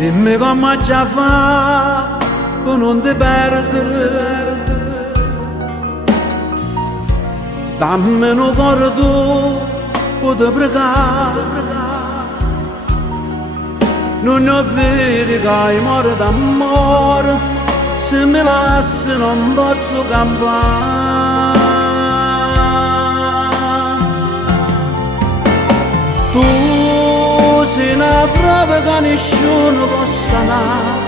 Dimmi come già fa per non ti perdere. Dammi un cuore tu per ti pregare. Non è vero che hai morto d'amore, se mi lasci non posso campare. Tu sei una frave che nessuno può sanare,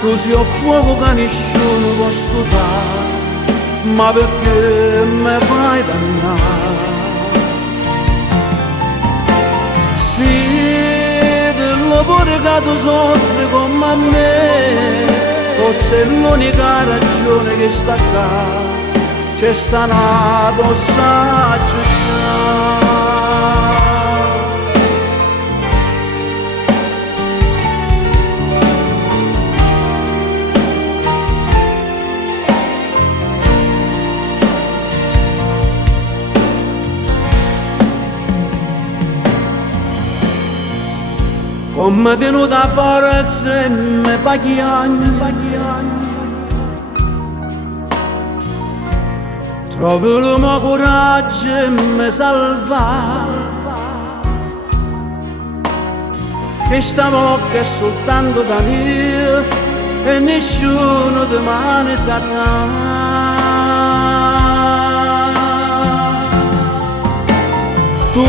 tu sei un fuoco che nessuno può stutare, ma perché mi fai dannare? Sì, dillo pure che tu soffri come me, forse è l'unica ragione che sta qua, c'è sta una cosa giusta. Come tenuta forza e mi fa chiagno, trovo il mio coraggio e mi salva. Che sta bocca è soltanto da mia e nessuno di mani sarà. Tu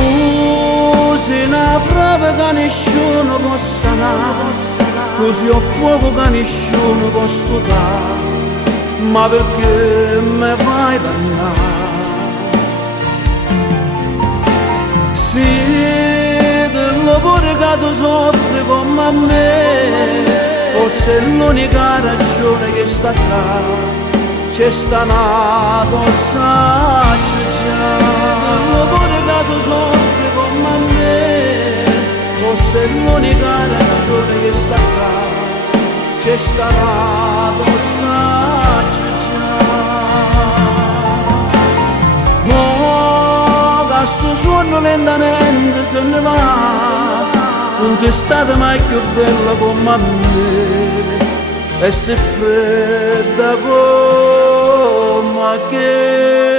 sei una frave che nessuno può sanare, tu sei un fuoco che nessuno può stutare, ma perché mi fai dannare? Sì, dillo pure che tu soffri come me, forse è l'unica ragione che sta qua, c'è sta una cosa già. Dillo pure che tu soffri come me, forse è l'unica ragione che sta qua, c'è sta una cosa già. Mo che sto suono lentamente se ne va, non sei stata mai più bella come me, e sei fredda come che